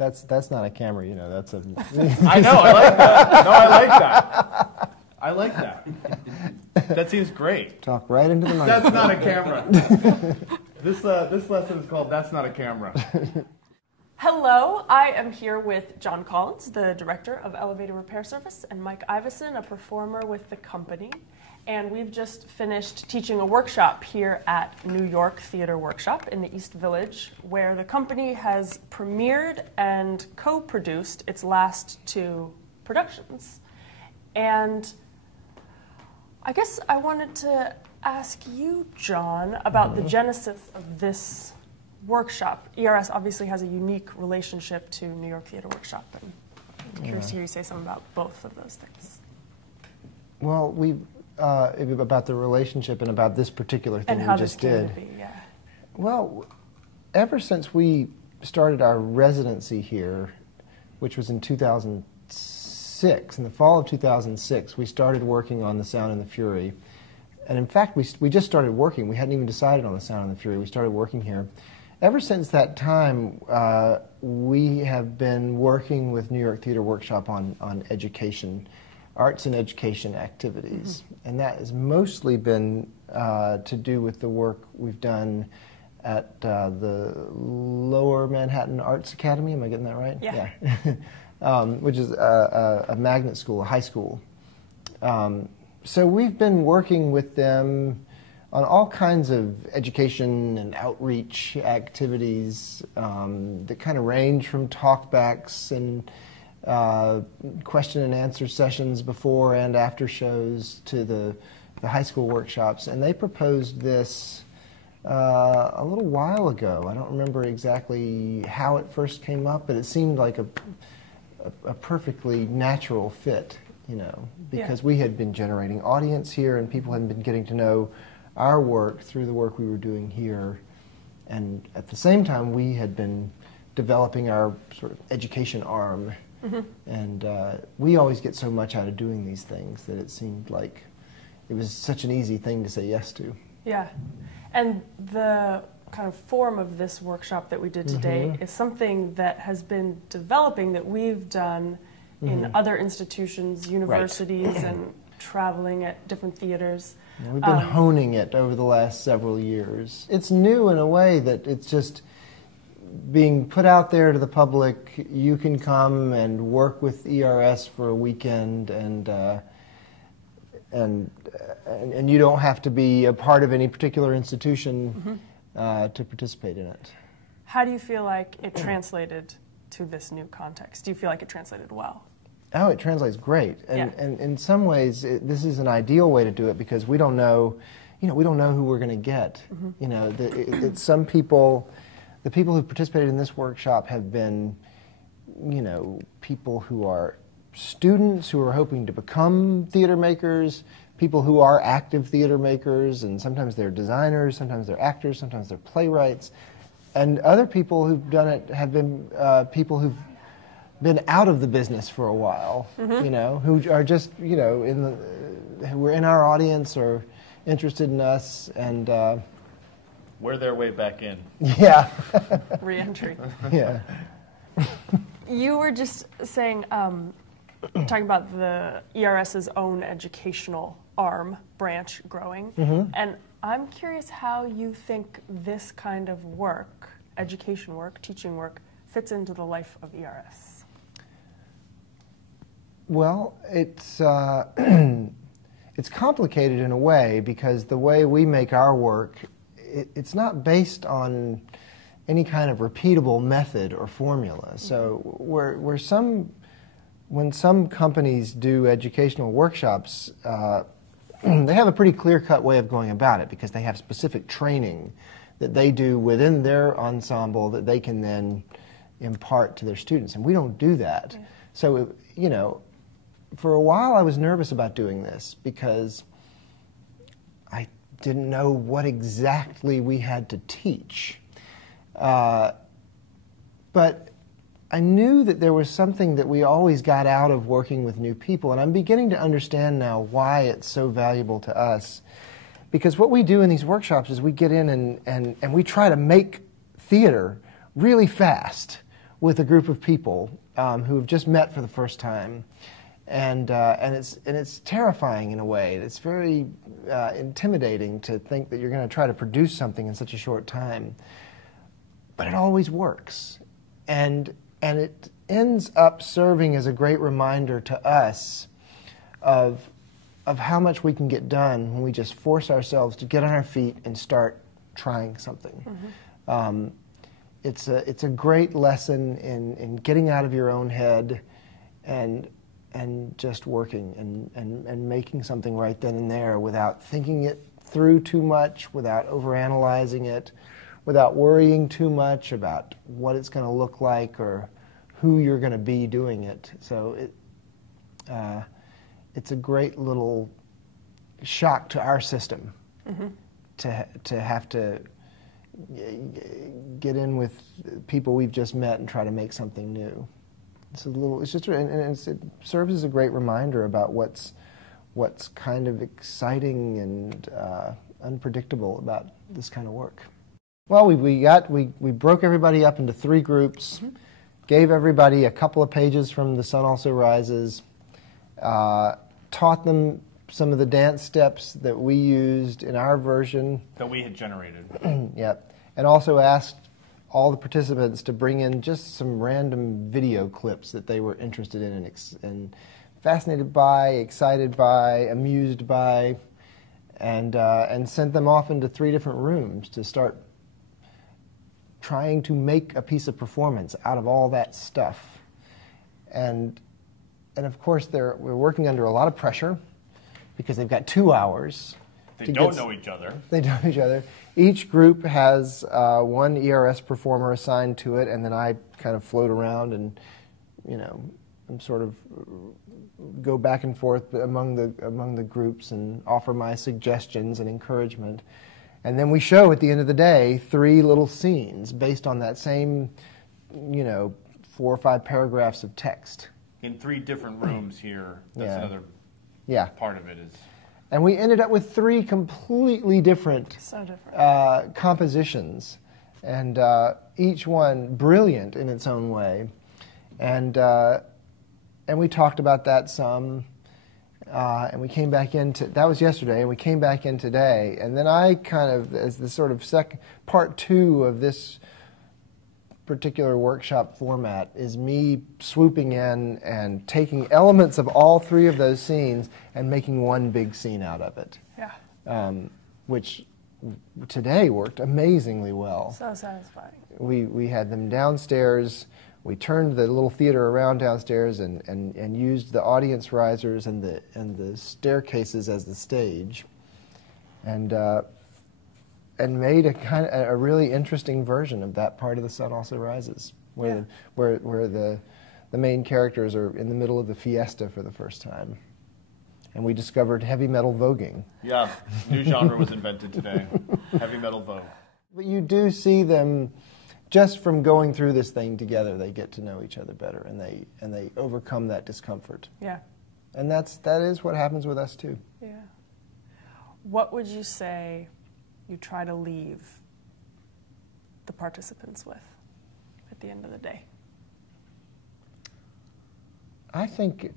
That's not a camera, you know. That's a. I know. I like that. No, I like that. I like that. That seems great. Talk right into the microphone. That's not a camera. This lesson is called "That's Not a Camera." Hello, I am here with John Collins, the director of Elevator Repair Service, and Mike Iveson, a performer with the company. And we've just finished teaching a workshop here at New York Theater Workshop in the East Village, where the company has premiered and co-produced its last 2 productions. And I guess I wanted to ask you, John, about the genesis of this workshop. ERS obviously has a unique relationship to New York Theater Workshop, and I'm curious to hear you say something about both of those things. Well, about the relationship and about this particular thing and how we just this came did. to be, yeah. Well, ever since we started our residency here, which was in 2006, in the fall of 2006, we started working on The Sound and the Fury. And in fact, we just started working. We hadn't even decided on The Sound and the Fury. We started working here. Ever since that time, we have been working with New York Theater Workshop on education, arts and education activities. And that has mostly been to do with the work we've done at the Lower Manhattan Arts Academy. Am I getting that right? Yeah. Which is a magnet school, a high school. So we've been working with them on all kinds of education and outreach activities that kind of range from talkbacks and question and answer sessions before and after shows to the high school workshops. And they proposed this a little while ago. I don't remember exactly how it first came up, but it seemed like a perfectly natural fit, you know, because we had been generating audience here and people had been getting to know our work through the work we were doing here. And at the same time, we had been developing our sort of education arm. And we always get so much out of doing these things that it seemed like it was such an easy thing to say yes to. Yeah. And the kind of form of this workshop that we did today is something that has been developing that we've done in other institutions, universities, and traveling at different theaters. Yeah, we've been honing it over the last several years. It's new in a way that it's just being put out there to the public. You can come and work with ERS for a weekend, and you don't have to be a part of any particular institution to participate in it. How do you feel like it translated to this new context? Do you feel like it translated well? Oh, it translates great, and in some ways, this is an ideal way to do it because we don't know, we don't know who we're going to get. You know, it's some people. The people who've participated in this workshop have been, people who are students who are hoping to become theater makers, people who are active theater makers, and sometimes they're designers, sometimes they're actors, sometimes they're playwrights, and other people who've done it have been people who've been out of the business for a while, who are just, who are in our audience or interested in us, and we're their way back in. Yeah. Re-entry. Yeah. You were just saying, talking about the ERS's own educational arm branch growing, and I'm curious how you think this kind of work, education work, teaching work, fits into the life of ERS. Well, it's complicated in a way because the way we make our work, it's not based on any kind of repeatable method or formula. So when some companies do educational workshops, they have a pretty clear-cut way of going about it because they have specific training that they do within their ensemble that they can then impart to their students, and we don't do that. Yeah. So, for a while I was nervous about doing this because I didn't know what exactly we had to teach. But I knew that there was something that we always got out of working with new people, and I'm beginning to understand now why it's so valuable to us. Because what we do in these workshops is we get in and we try to make theater really fast. with a group of people who have just met for the first time, and it's terrifying in a way. It's very intimidating to think that you're going to try to produce something in such a short time, but it always works, and it ends up serving as a great reminder to us of how much we can get done when we just force ourselves to get on our feet and start trying something. Mm-hmm. It's a great lesson in getting out of your own head and just working and making something right then and there without thinking it through too much, without overanalyzing it, without worrying too much about what it's going to look like or who you're going to be doing it. So it's a great little shock to our system. Mm-hmm. to have to get in with people we've just met and try to make something new. It serves as a great reminder about what's kind of exciting and unpredictable about this kind of work. Well, we broke everybody up into 3 groups, mm-hmm. gave everybody a couple of pages from The Sun Also Rises, taught them some of the dance steps that we used in our version. That we had generated. Yep. And also asked all the participants to bring in just some random video clips that they were interested in and fascinated by, excited by, amused by, and sent them off into 3 different rooms to start trying to make a piece of performance out of all that stuff. And of course, we're working under a lot of pressure because they've got 2 hours. They don't know each other. They don't know each other. Each group has one ERS performer assigned to it, and then I kind of float around and, and sort of go back and forth among the groups and offer my suggestions and encouragement. And then we show at the end of the day 3 little scenes based on that same, 4 or 5 paragraphs of text. In 3 different rooms here. That's another part of it is. And we ended up with 3 completely different, compositions, and each one brilliant in its own way. And we talked about that some, and we came back into, that was yesterday, and we came back in today. And then I kind of, as the sort of part 2 of this particular workshop format is me swooping in and taking elements of all 3 of those scenes and making one big scene out of it. Yeah. Which today worked amazingly well. So satisfying. We had them downstairs. We turned the little theater around downstairs and used the audience risers and the staircases as the stage. And made a really interesting version of that part of The Sun Also Rises, where the main characters are in the middle of the fiesta for the first time. And we discovered heavy metal voguing. Yeah, new genre was invented today, heavy metal vogue. But you do see them, just from going through this thing together, they get to know each other better, and they overcome that discomfort. Yeah. And that is what happens with us too. Yeah. What would you say you try to leave the participants with at the end of the day? I think it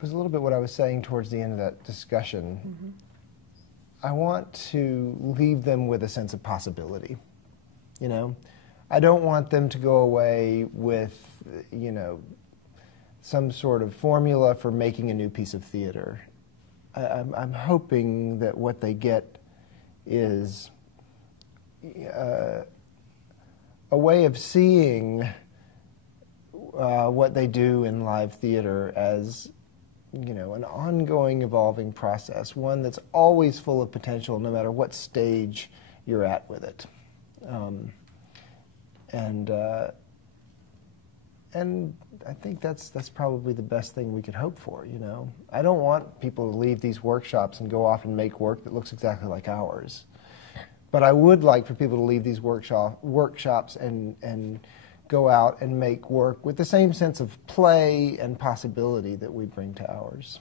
was a little bit what I was saying towards the end of that discussion. Mm-hmm. I want to leave them with a sense of possibility. I don't want them to go away with, some sort of formula for making a new piece of theater. I'm hoping that what they get is a way of seeing what they do in live theater as, an ongoing, evolving process, one that's always full of potential no matter what stage you're at with it. And I think that's probably the best thing we could hope for, I don't want people to leave these workshops and go off and make work that looks exactly like ours. But I would like for people to leave these workshops and go out and make work with the same sense of play and possibility that we bring to ours.